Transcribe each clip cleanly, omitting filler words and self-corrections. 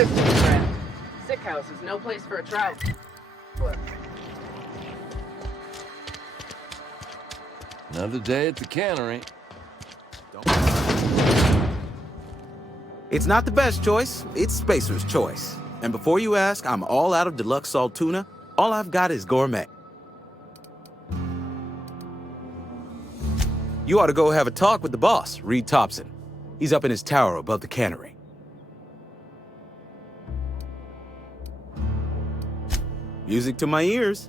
Listen, friend. Sick house is no place for a trout. Look. Another day at the cannery. It's not the best choice, it's Spacer's choice. And before you ask, I'm all out of deluxe salt tuna. All I've got is gourmet. You ought to go have a talk with the boss, Reed Thompson. He's up in his tower above the cannery. Music to my ears.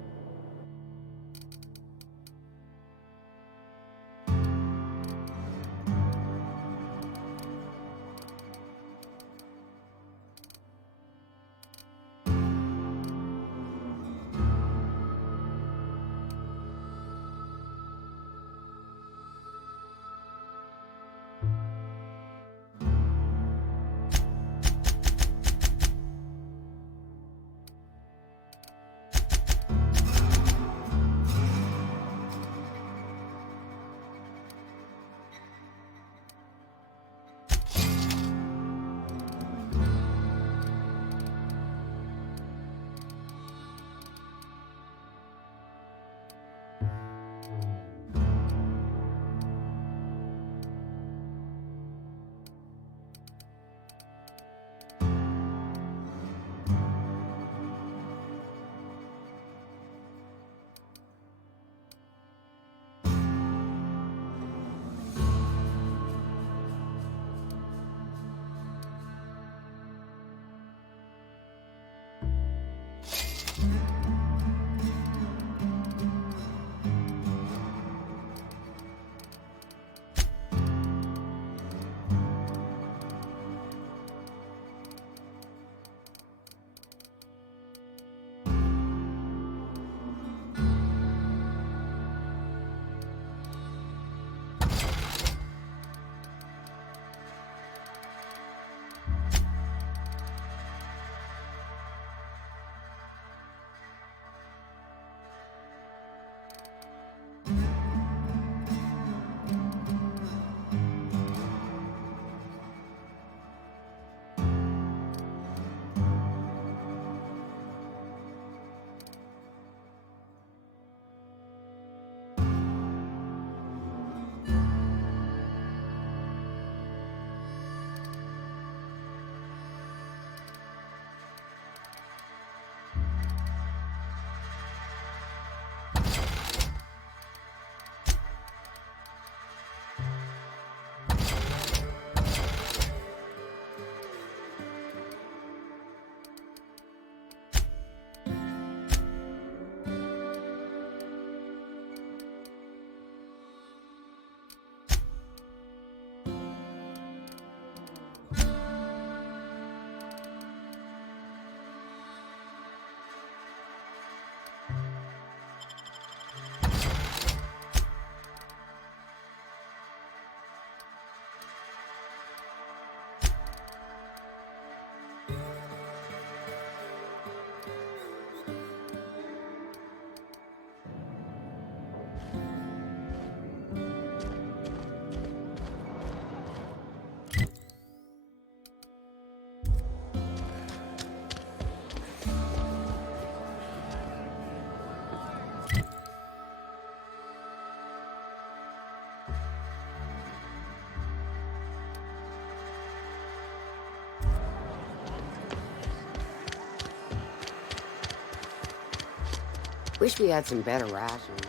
Wish we had some better rations.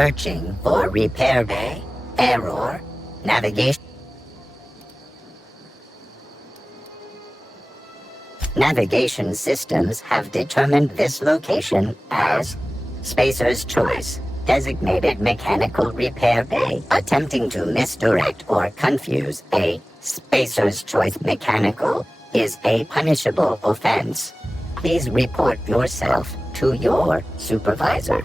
Searching for repair bay. Error. Navigation. Navigation systems have determined this location as Spacer's Choice, designated mechanical repair bay. Attempting to misdirect or confuse a Spacer's Choice mechanical is a punishable offense. Please report yourself to your supervisor.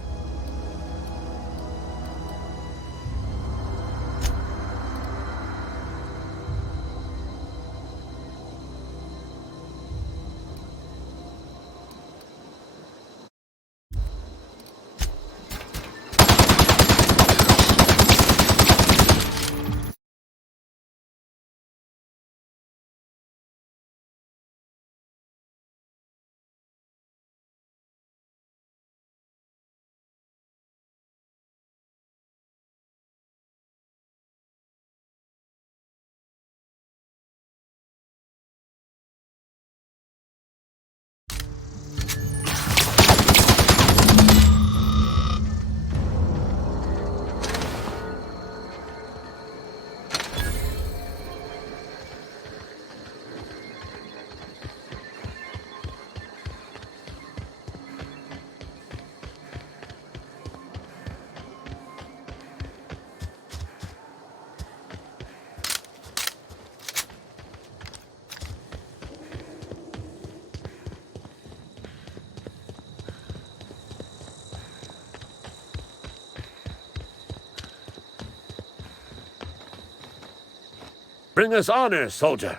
Bring us honor, soldier.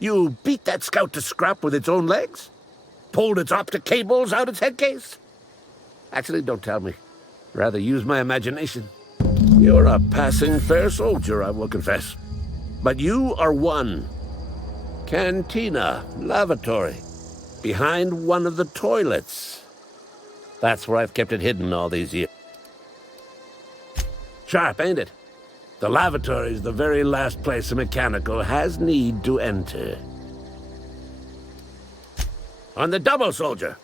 You beat that scout to scrap with its own legs? Pulled its optic cables out its headcase? Actually, don't tell me. Rather use my imagination. You're a passing fair soldier, I will confess. But you are one. Cantina, lavatory, behind one of the toilets. That's where I've kept it hidden all these years. Sharp, ain't it? The lavatory is the very last place a mechanical has need to enter. On the double, soldier.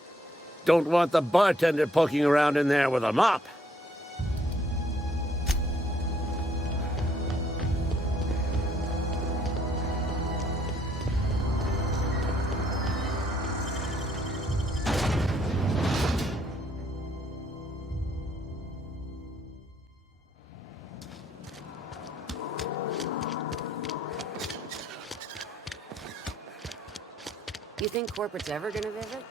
Don't want the bartender poking around in there with a mop. You think corporate's ever gonna visit?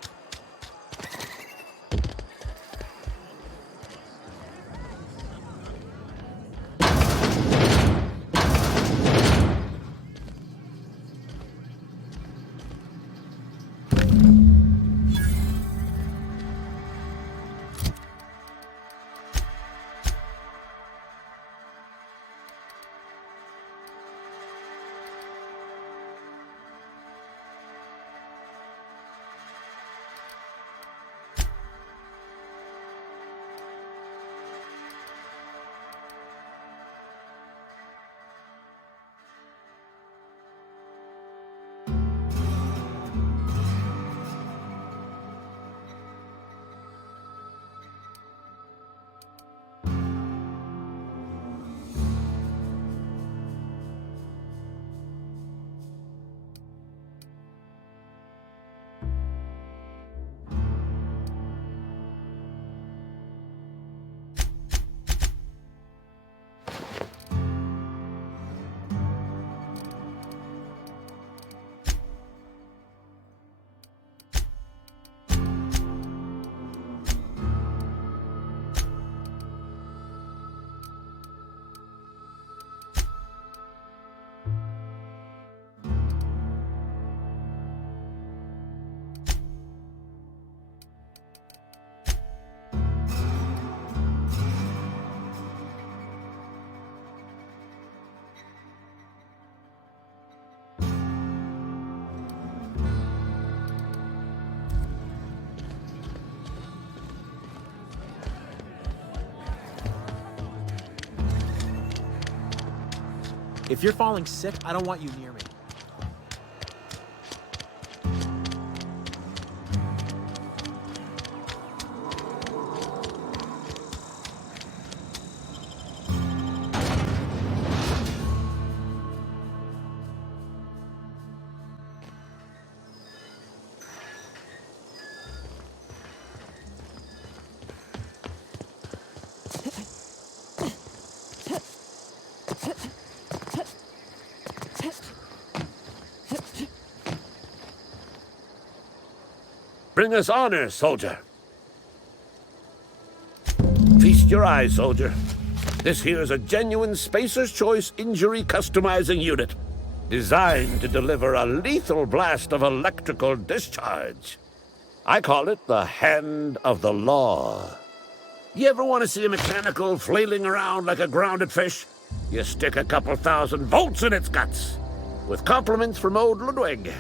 If you're falling sick, I don't want you near me. bring us honor, soldier. Feast your eyes, soldier. This here's a genuine Spacer's Choice injury customizing unit, designed to deliver a lethal blast of electrical discharge. I call it the Hand of the Law. You ever want to see a mechanical flailing around like a grounded fish? You stick a couple thousand volts in its guts. With compliments from old Ludwig.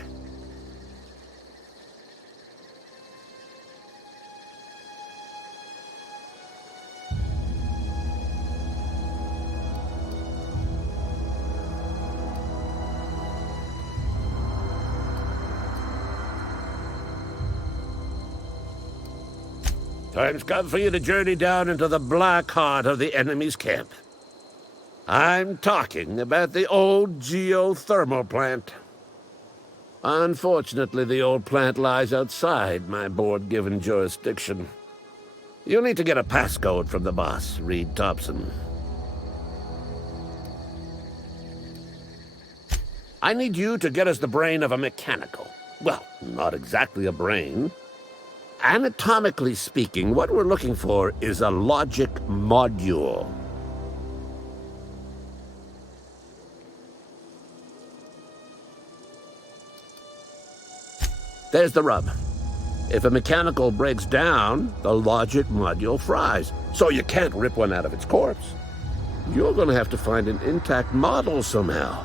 Time's come for you to journey down into the black heart of the enemy's camp. I'm talking about the old geothermal plant. Unfortunately, the old plant lies outside my board-given jurisdiction. You'll need to get a passcode from the boss, Reed Thompson. I need you to get us the brain of a mechanical. Well, not exactly a brain. Anatomically speaking, what we're looking for is a logic module. There's the rub. If a mechanical breaks down, the logic module fries, so you can't rip one out of its corpse. You're going to have to find an intact model somehow.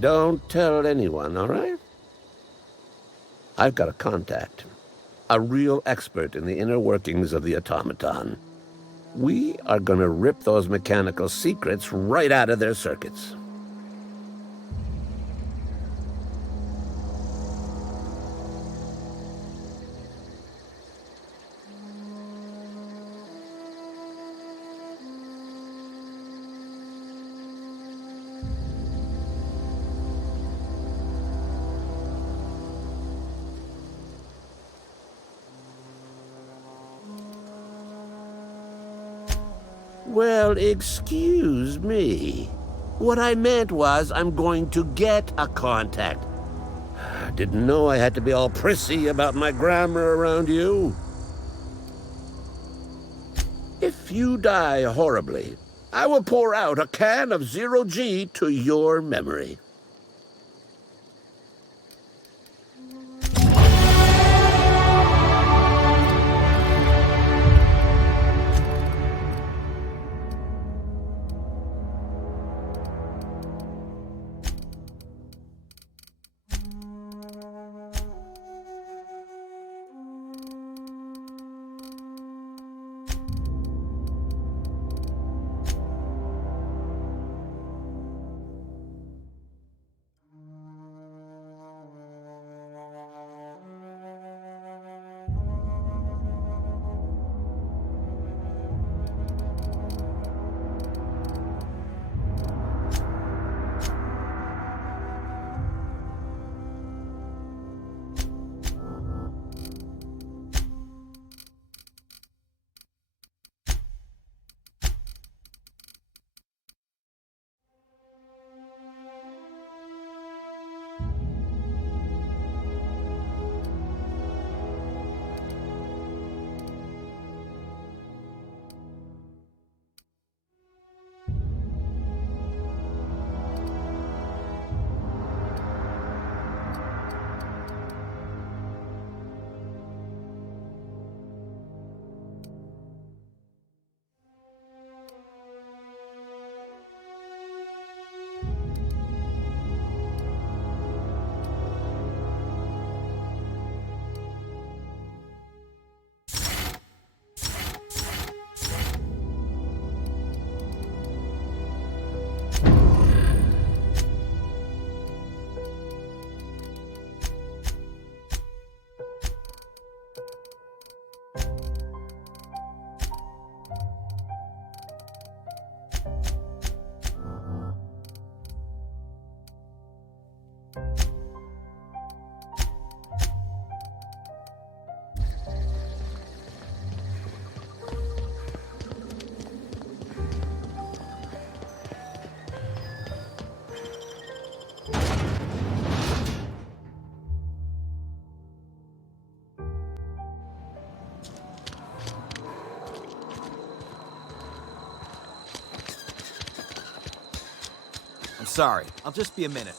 Don't tell anyone, all right? I've got a contact, a real expert in the inner workings of the automaton. We are going to rip those mechanical secrets right out of their circuits. Well, excuse me. What I meant was I'm going to get a contact. Didn't know I had to be all prissy about my grammar around you. If you die horribly, I will pour out a can of 0G to your memory. sorry. I'll just be a minute.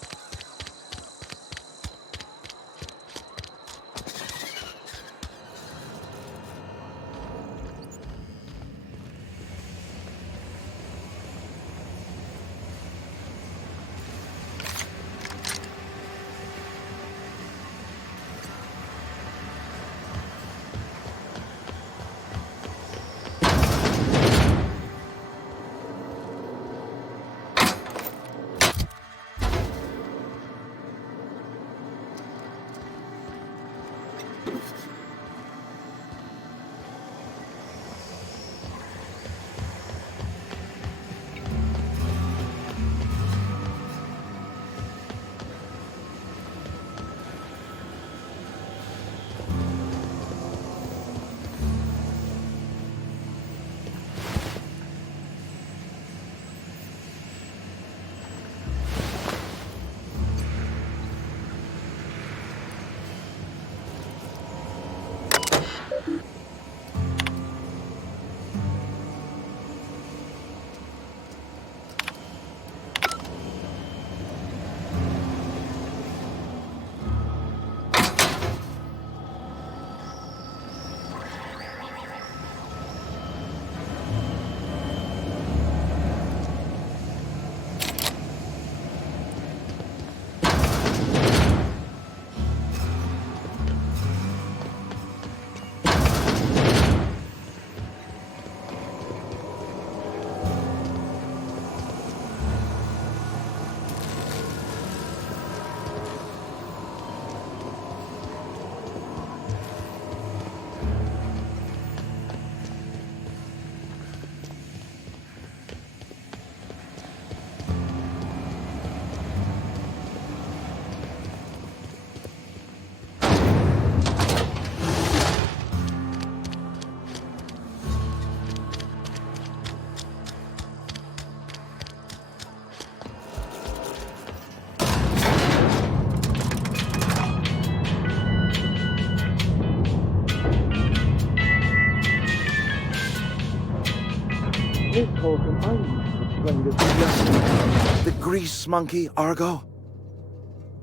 The grease monkey, Argo?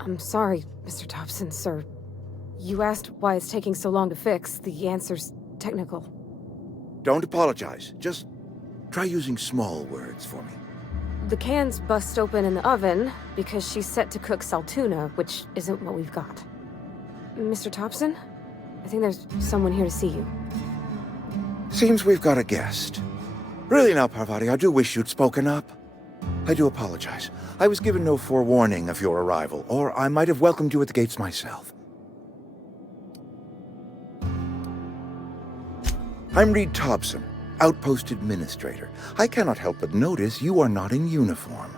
I'm sorry, Mr. Thompson, sir. You asked why it's taking so long to fix. The answer's technical. Don't apologize. Just try using small words for me. The can's bust open in the oven because she's set to cook saltuna, which isn't what we've got. Mr. Thompson? I think there's someone here to see you. Seems we've got a guest. Really now, Parvati, I do wish you'd spoken up. I do apologize. I was given no forewarning of your arrival, or I might have welcomed you at the gates myself. I'm Reed Thompson, Outpost Administrator. I cannot help but notice you are not in uniform.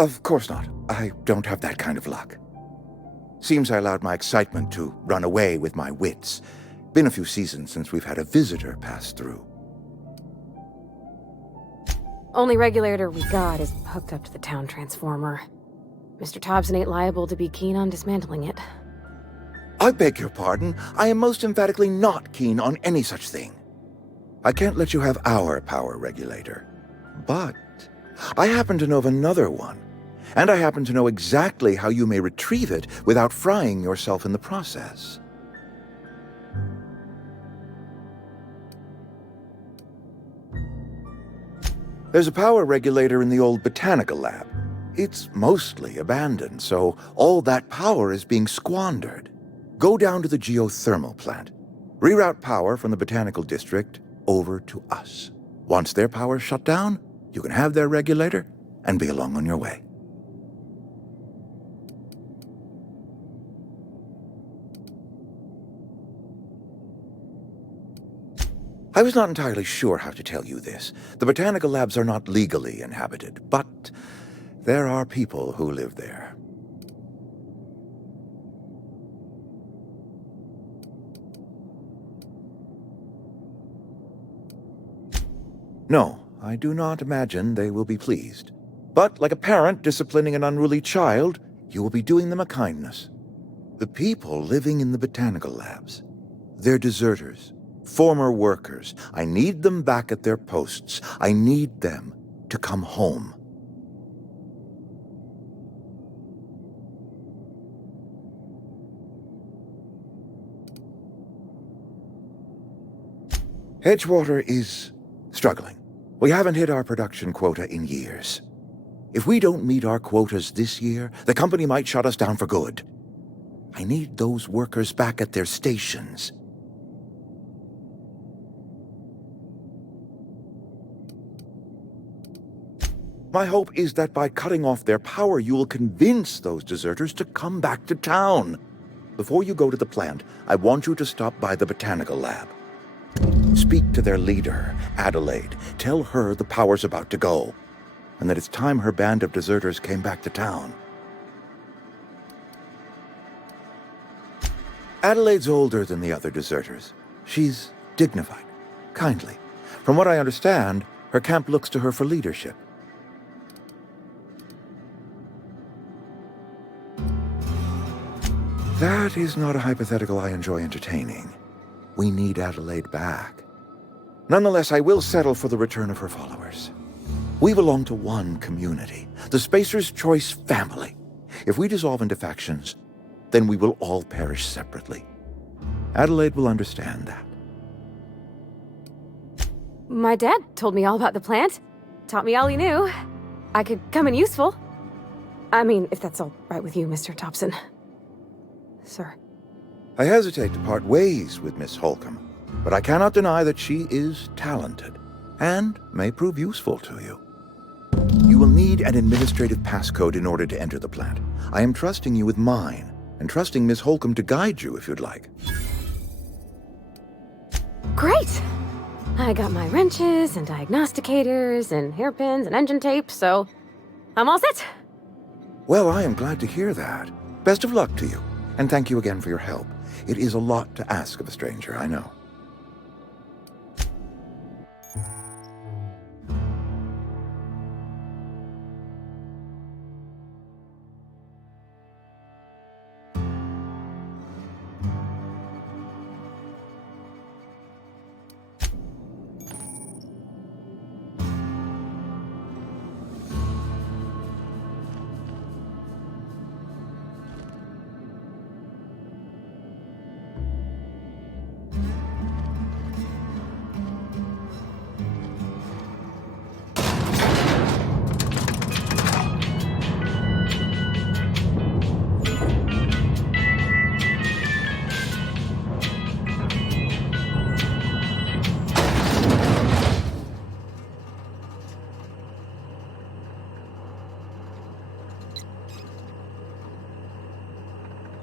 Of course not. I don't have that kind of luck. Seems I allowed my excitement to run away with my wits. Been a few seasons since we've had a visitor pass through. Only regulator we got is hooked up to the town transformer. Mr. Thompson ain't liable to be keen on dismantling it. I beg your pardon. I am most emphatically not keen on any such thing. I can't let you have our power regulator. But I happen to know of another one. And I happen to know exactly how you may retrieve it without frying yourself in the process. There's a power regulator in the old botanical lab. It's mostly abandoned, so all that power is being squandered. Go down to the geothermal plant. Reroute power from the botanical district over to us. Once their power's shut down, you can have their regulator and be along on your way. I was not entirely sure how to tell you this. The botanical labs are not legally inhabited, but there are people who live there. No, I do not imagine they will be pleased. But like a parent disciplining an unruly child, you will be doing them a kindness. The people living in the botanical labs, they're deserters. Former workers. I need them back at their posts. I need them to come home. Edgewater is struggling. We haven't hit our production quota in years. If we don't meet our quotas this year, the company might shut us down for good. I need those workers back at their stations. My hope is that by cutting off their power, you will convince those deserters to come back to town. Before you go to the plant, I want you to stop by the botanical lab. Speak to their leader, Adelaide. Tell her the power's about to go, and that it's time her band of deserters came back to town. Adelaide's older than the other deserters. She's dignified, kindly. From what I understand, her camp looks to her for leadership. That is not a hypothetical I enjoy entertaining. We need Adelaide back. Nonetheless, I will settle for the return of her followers. We belong to one community, the Spacer's Choice family. If we dissolve into factions, then we will all perish separately. Adelaide will understand that. My dad told me all about the plant. Taught me all he knew. I could come in useful. I mean, if that's all right with you, Mr. Thompson. Sir. I hesitate to part ways with Miss Holcomb, but I cannot deny that she is talented and may prove useful to you. You will need an administrative passcode in order to enter the plant. I am trusting you with mine, and trusting Miss Holcomb to guide you if you'd like. Great! I got my wrenches and diagnosticators and hairpins and engine tape, so I'm all set. Well, I am glad to hear that. Best of luck to you, and thank you again for your help. It is a lot to ask of a stranger, I know.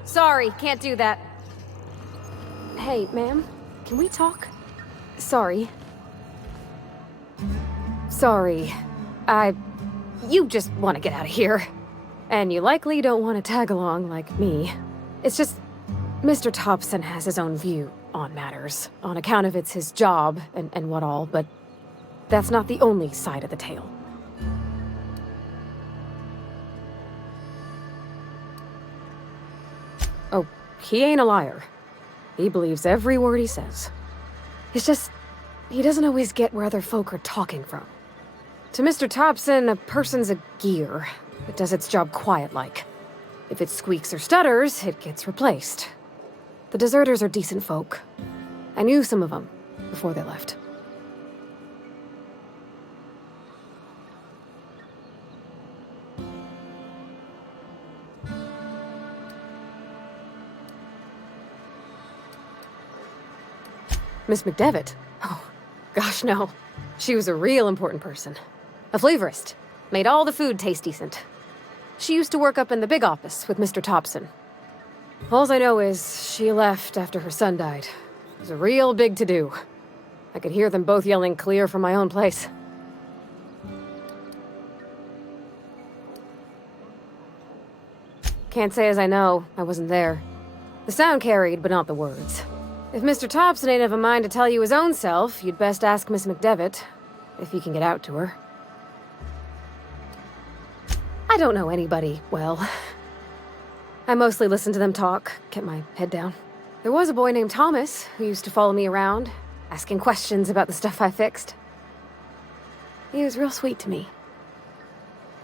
Sorry, can't do that. Hey, ma'am, can we talk? Sorry. Sorry. you just want to get out of here. And you likely don't want to tag along like me. It's just, Mr. Thompson has his own view on matters, on account of it's his job and what all, but that's not the only side of the tale. Oh, he ain't a liar. He believes every word he says. It's just, he doesn't always get where other folk are talking from. To Mr. Thompson, a person's a gear. It does its job quiet-like. If it squeaks or stutters, it gets replaced. The deserters are decent folk. I knew some of them before they left. Miss McDevitt? Oh, gosh, no. She was a real important person. A flavorist. Made all the food taste decent. She used to work up in the big office with Mr. Thompson. All I know is she left after her son died. It was a real big to-do. I could hear them both yelling clear from my own place. Can't say as I know. I wasn't there. The sound carried, but not the words. If Mr. Thompson ain't of a mind to tell you his own self, you'd best ask Miss McDevitt, if he can get out to her. I don't know anybody well. I mostly listened to them talk, kept my head down. There was a boy named Thomas who used to follow me around, asking questions about the stuff I fixed. He was real sweet to me.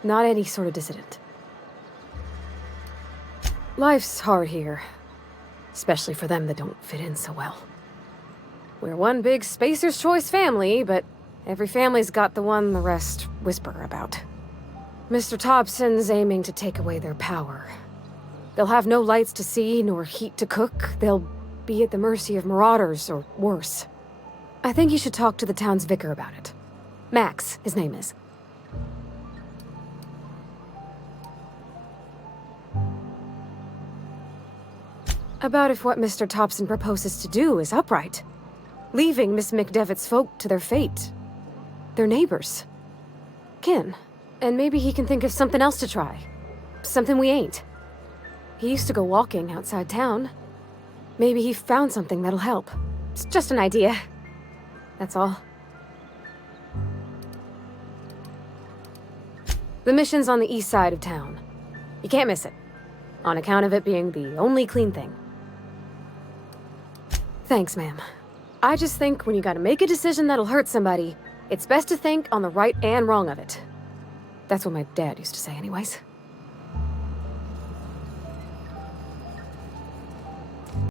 Not any sort of dissident. Life's hard here. Especially for them that don't fit in so well. We're one big Spacer's Choice family, but every family's got the one the rest whisper about. Mr. Thompson's aiming to take away their power. They'll have no lights to see, nor heat to cook. They'll be at the mercy of marauders, or worse. I think you should talk to the town's vicar about it. Max, his name is. About if what Mr. Thompson proposes to do is upright. Leaving Miss McDevitt's folk to their fate. Their neighbors. Kin. And maybe he can think of something else to try. Something we ain't. He used to go walking outside town. Maybe he found something that'll help. It's just an idea. That's all. The mission's on the east side of town. You can't miss it. On account of it being the only clean thing. Thanks, ma'am. I just think when you gotta make a decision that'll hurt somebody, it's best to think on the right and wrong of it. That's what my dad used to say anyways.